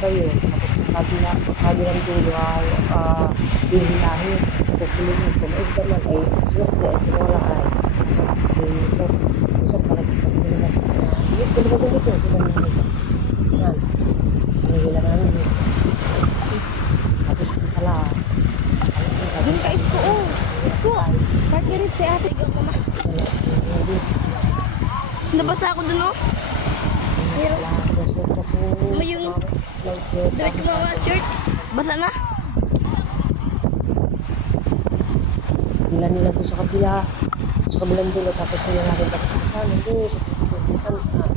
kayo. Tapos sabi ng dulo ay hihilahin. Kukulungin ko. Ay, naman ay swerte ay wala ay. Ito, isa pala sa pagkakita. Ito, talaga dito. Sila naman ito. Yan. Hihila namin dito. Tapos pala. Doon ka ito, oh. Ito. Pakirit si ate. Ikaw, mama. Nabasa ako dun, oh. Mo yung damit ko mga shirt. Basa na. Bila nila doon sa kabila. Sa kabilang dulo. Tapos nila natin tapos sa doon. Sa saan.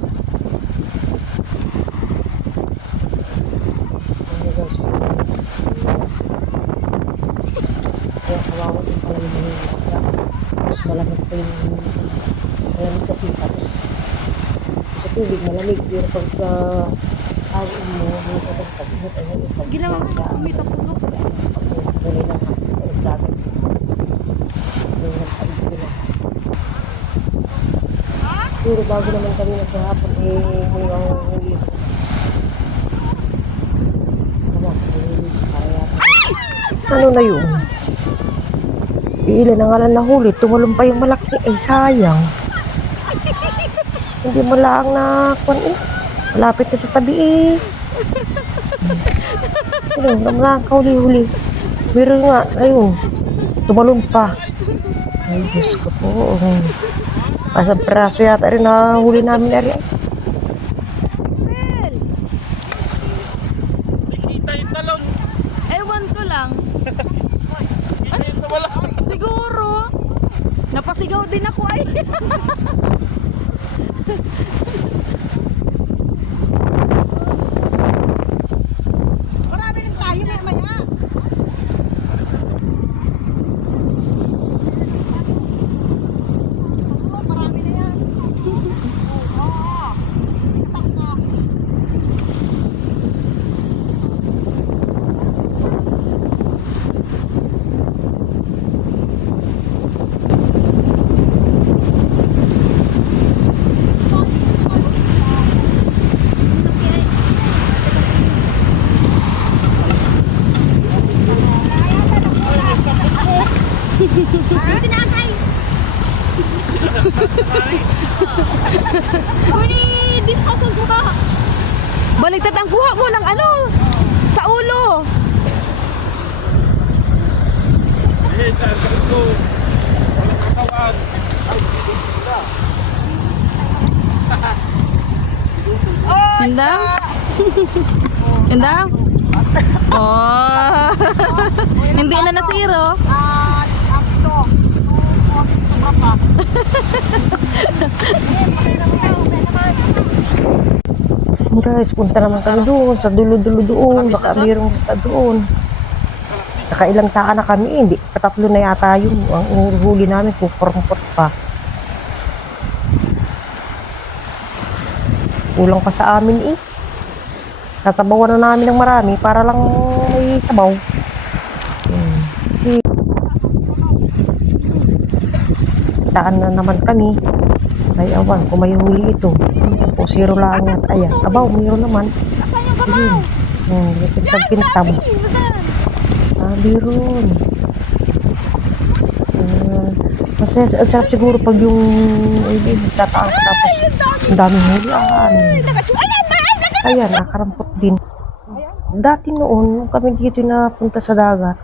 Kaya kawawa din pala yung mga isda. Tapos malamig pa yung malamig kasi tapos sa tubig malamig. Pero pagka tawin mo, may sa tagtagod ay may Ginawa ka. Kumita po, no? Dali lang ako. Ay, grabe. Yung nagsabi ko lang. Pero bago naman kami naghahapon, may mga huli. Ano na yun? Ilan na nga lang nahuli. Tumalong pa yung malaki. Ay, sayang. Hindi mo lang na malapit na sa tabi eh. Ano, naman huli-huli. Meron nga, ayun. Tumalong pa. Ay, Diyos ko po. Pasang praso yata rin na huli namin na rin. Nakita yung talon. Ewan ko lang. Nakita yung wala. Siguro. Napasigaw din ako ay. Marami rin tayo maya. Oo, marami na yan. Oo. Pitak na. Tinasay. Uni, di ako kuha. Baligtad ang kuha mo ng ano? Sa ulo. Eh, sa ko. Wala sa katawan. Ay, sila. Endang? Endang? Oh. Hindi na nasiro. Ito. Sobra pa. Guys, punta naman kami doon. Sa dulo-dulo doon. Baka mayroong basta doon. Nakailang taan na kami. Hindi. Patatlo na yata yun. Ang huli namin. Kukurmpot pa. Kulang pa sa amin eh. Sasabawan na namin ng marami para lang may sabaw. Taan na naman kami. Ay awan kung may huli ito. O zero lang yan. Ayan. Abaw, mayroon naman. Saan yung kamaw? Kintab. Mayroon. Kasi ang sarap siguro pag yung tataas tapos ang daming hulaan. Ayan, nakarampot din. Dati noon, nung kami dito na punta sa dagat,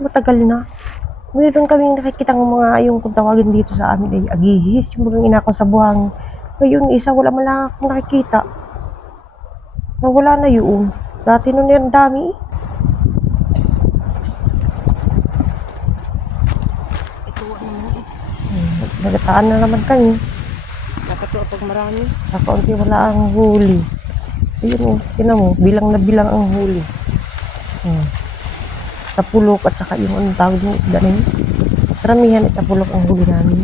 matagal na. Mayroon kaming nakikita ng mga yung kung tawagin dito sa amin ay agihis, yung mga inakaw sa buhangin. Ngayon, isa wala man lang akong nakikita. Nawala na yun. Dati noon yung dami. Nagataan na naman kami. Nakatuwa pag marami. Sa kaunti wala ang huli. Ayun, tinan mo, bilang na bilang ang huli. Sa pulok at saka yung anong tawag ng isda na yun. Karamihan at sa pulok ang huli namin.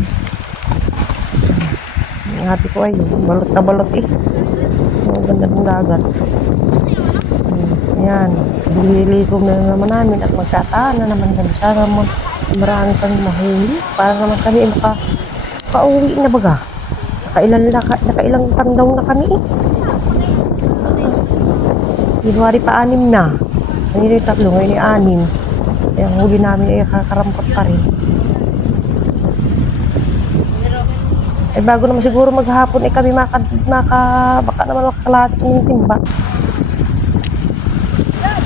Ang hati ko ay balot na balot eh. Ang ganda ng dagat. Ayan, bililigom na naman namin at magkataan na naman kami. Sana mo marami kami mahuli. Para naman kami pauwi na baga. Nakailang pandong na kami eh. January pa 6 na. Kanina yung 3, ngayon yung 6. Kaya ang huli namin ay kakarampot pa rin. Eh bago naman siguro maghapon eh kami baka naman makakalat ng timba.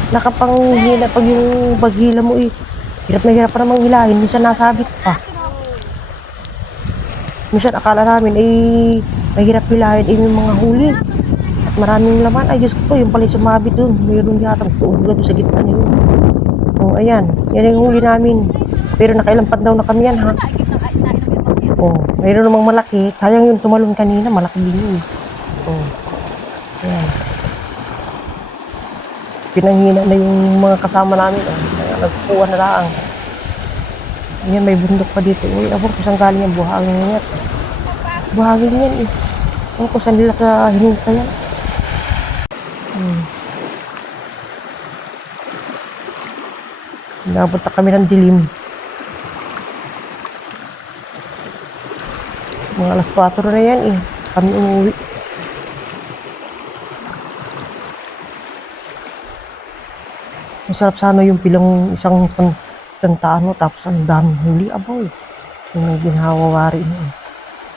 Nakapanghila pag yung paghila mo eh. Hirap na hirap pa namang hilahin. Minsan nasabit pa. Minsan akala namin eh mahirap hilahin eh yung mga huli. At maraming laman. Ay Diyos ko po, yung pala yung sumabit dun. Mayroon yata magtuulog doon sa gitna na yun. Oh, ayan. Yan yung huli namin. Pero nakailampad daw na kami yan ha. Oh, mayroon namang malaki. Sayang yung tumalon kanina. Malaki din yun. Oh, ayan. Pinanghina na yung mga kasama namin. Oh. Nagkukuha na lang. Ayan, may bundok pa dito. Uy, abor, kung saan galing yung buhangin yan. Buhangin yan eh. Ano kung saan nila ka hininta yan. Nabot na kami ng dilim. Mga alas 4 na yan eh. Kami umuwi. Masarap sana yung pilang isang taan mo tapos ang daming huli aboy. Yung ginhawawari mo.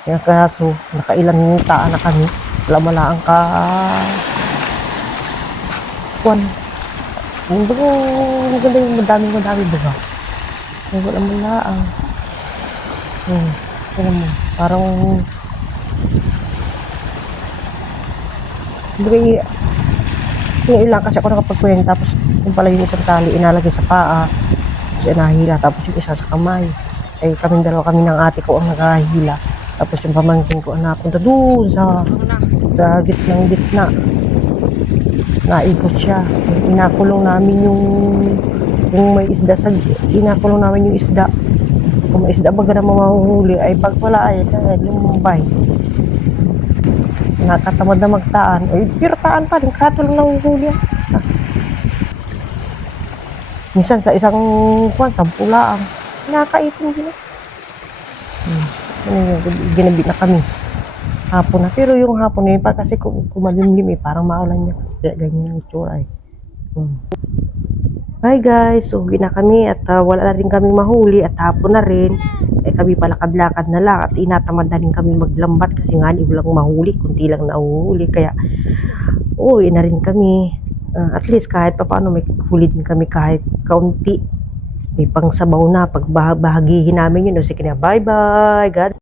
Kaya kaso nakailang taan na kami. Wala malaang ka kuwan. Yung baga maganda yung madami baga. Yung wala malaang. Alam mo, parang baga yung ilang kasi ako nakapagkuyan tapos yung pala yung isang tali inalagay sa paa tapos inahila tapos yung isa sa kamay ay kaming dalawa kami ng ate ko ang nakahila tapos yung pamangkin ko ang napunta doon sa gitna naikot siya inakulong namin yung may isda inakulong namin yung isda kung may isda baga na mahuhuli ay pag wala ay lumbay nakatamad na magtaan. Ay, pero taan pa rin. Kato lang nahuhuli. Minsan sa isang kuwan, 10 laang. Nakakaipon din. Ginabi na kami. Hapon na. Pero yung hapon na yun, kasi kumalimlim eh, parang maulan niya. Kasi ganyan yung itsura eh. Hi guys, so uwi na kami at wala na rin kaming mahuli at hapon na rin. Eh kami palakad-lakad na lang at inatamad na rin kami maglambat kasi nga walang mahuli, kunti lang nahuhuli kaya uwi na rin kami. At least kahit pa paano may huli din kami kahit kaunti. May pang sabaw na pagbahagihin namin yun. O sige na, bye bye. God